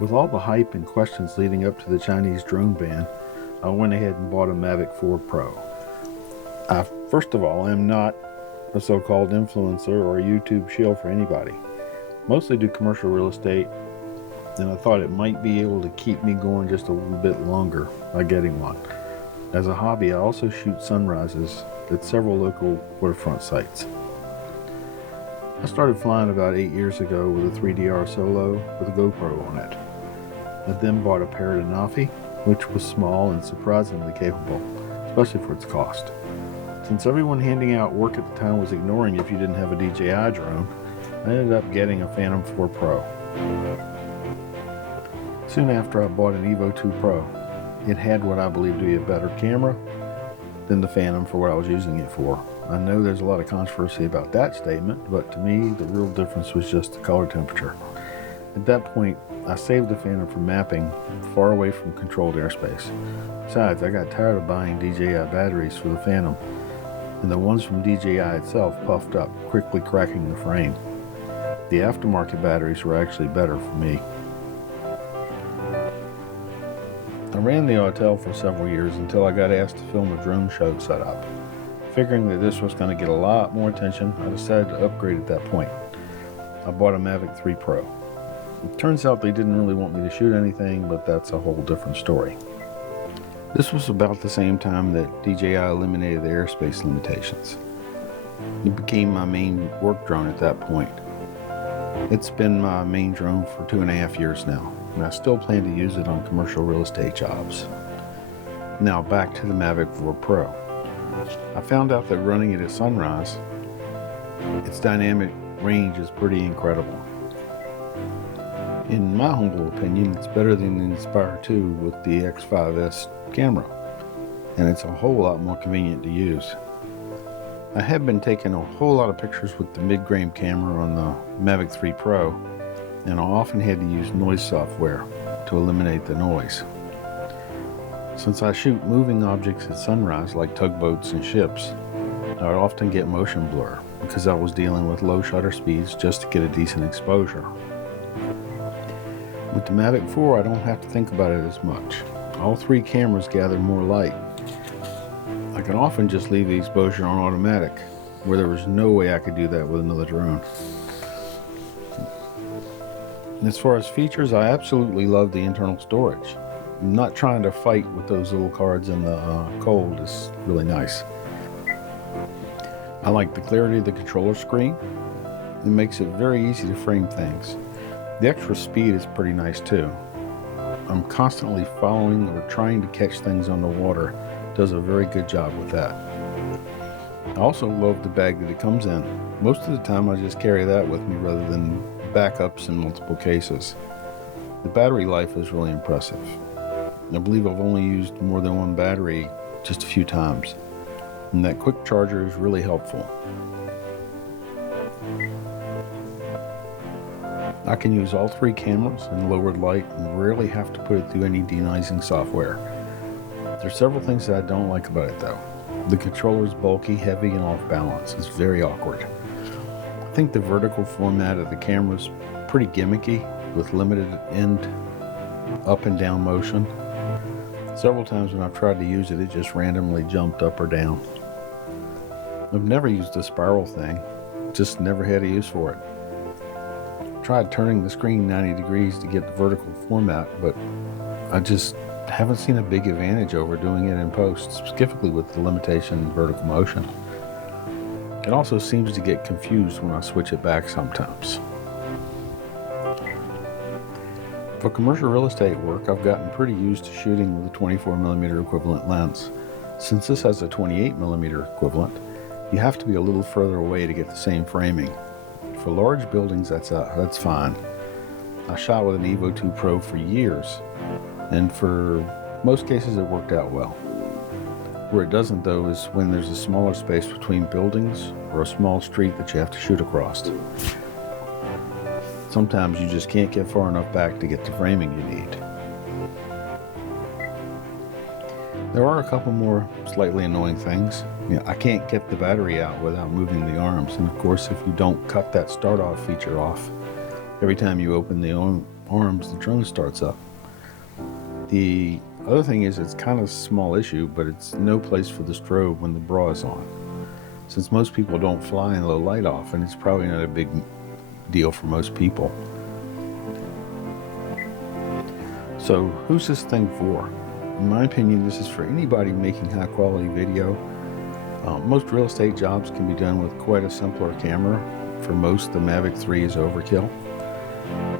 With all the hype and questions leading up to the Chinese drone ban, I went ahead and bought a Mavic 4 Pro. First of all, I'm not a so-called influencer or a YouTube shill for anybody. Mostly do commercial real estate, and I thought it might be able to keep me going just a little bit longer by getting one. As a hobby, I also shoot sunrises at several local waterfront sites. I started flying about 8 years ago with a 3DR Solo with a GoPro on it. I then bought a Parrot Anafi, which was small and surprisingly capable, especially for its cost. Since everyone handing out work at the time was ignoring if you didn't have a DJI drone, I ended up getting a Phantom 4 Pro. Soon after, I bought an Evo 2 Pro. It had what I believe to be a better camera than the Phantom for what I was using it for. I know there's a lot of controversy about that statement, but to me, the real difference was just the color temperature. At that point, I saved the Phantom from mapping far away from controlled airspace. Besides, I got tired of buying DJI batteries for the Phantom, and the ones from DJI itself puffed up, quickly cracking the frame. The aftermarket batteries were actually better for me. I ran the Autel for several years until I got asked to film a drone show setup. Figuring that this was going to get a lot more attention, I decided to upgrade at that point. I bought a Mavic 3 Pro. It turns out they didn't really want me to shoot anything, but that's a whole different story. This was about the same time that DJI eliminated the airspace limitations. It became my main work drone at that point. It's been my main drone for 2.5 years now, and I still plan to use it on commercial real estate jobs. Now back to the Mavic 4 Pro. I found out that running it at sunrise, its dynamic range is pretty incredible. In my humble opinion, it's better than the Inspire 2 with the X5S camera, and it's a whole lot more convenient to use. I have been taking a whole lot of pictures with the mid-frame camera on the Mavic 3 Pro, and I often had to use noise software to eliminate the noise. Since I shoot moving objects at sunrise like tugboats and ships, I would often get motion blur because I was dealing with low shutter speeds just to get a decent exposure. With the Mavic 4, I don't have to think about it as much. All three cameras gather more light. I can often just leave the exposure on automatic, where there was no way I could do that with another drone. As far as features, I absolutely love the internal storage. Not trying to fight with those little cards in the cold is really nice. I like the clarity of the controller screen. It makes it very easy to frame things. The extra speed is pretty nice too. I'm constantly following or trying to catch things on the water. Does a very good job with that. I also love the bag that it comes in. Most of the time I just carry that with me rather than backups in multiple cases. The battery life is really impressive. I believe I've only used more than one battery just a few times, and that quick charger is really helpful. I can use all three cameras in lowered light and rarely have to put it through any denoising software. There's several things that I don't like about it though. The controller is bulky, heavy, and off balance. It's very awkward. I think the vertical format of the camera is pretty gimmicky with limited end up and down motion. Several times when I've tried to use it, it just randomly jumped up or down. I've never used the spiral thing, just never had a use for it. Tried turning the screen 90 degrees to get the vertical format, but I just haven't seen a big advantage over doing it in post, specifically with the limitation in vertical motion. It also seems to get confused when I switch it back sometimes. For commercial real estate work, I've gotten pretty used to shooting with a 24mm equivalent lens. Since this has a 28mm equivalent, you have to be a little further away to get the same framing. For large buildings, that's fine. I shot with an Evo 2 Pro for years, and for most cases it worked out well. Where it doesn't though is when there's a smaller space between buildings or a small street that you have to shoot across. Sometimes you just can't get far enough back to get the framing you need. There are a couple more slightly annoying things. I can't get the battery out without moving the arms, and of course if you don't cut that start off feature off, every time you open the arms, the drone starts up. The other thing is it's kind of a small issue, but it's no place for the strobe when the bra is on. Since most people don't fly in low light often, it's probably not a big deal for most people. So who's this thing for? In my opinion, this is for anybody making high quality video. Most real estate jobs can be done with quite a simpler camera. For most, the Mavic 3 is overkill.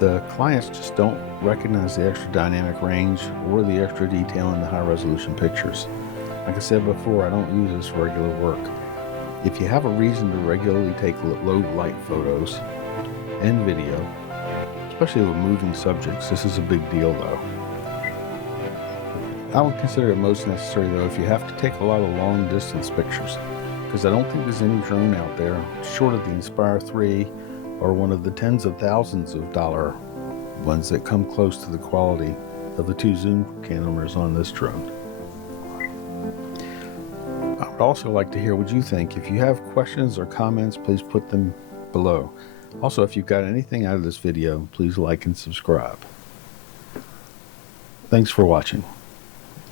The clients just don't recognize the extra dynamic range or the extra detail in the high resolution pictures. Like I said before, I don't use this for regular work. If you have a reason to regularly take low light photos and video, especially with moving subjects, this is a big deal though. I would consider it most necessary though if you have to take a lot of long distance pictures, because I don't think there's any drone out there short of the Inspire 3 or one of the tens of thousands of dollar ones that come close to the quality of the two zoom cameras on this drone. I would also like to hear what you think. If you have questions or comments, please put them below. Also, if you've got anything out of this video, please like and subscribe. Thanks for watching.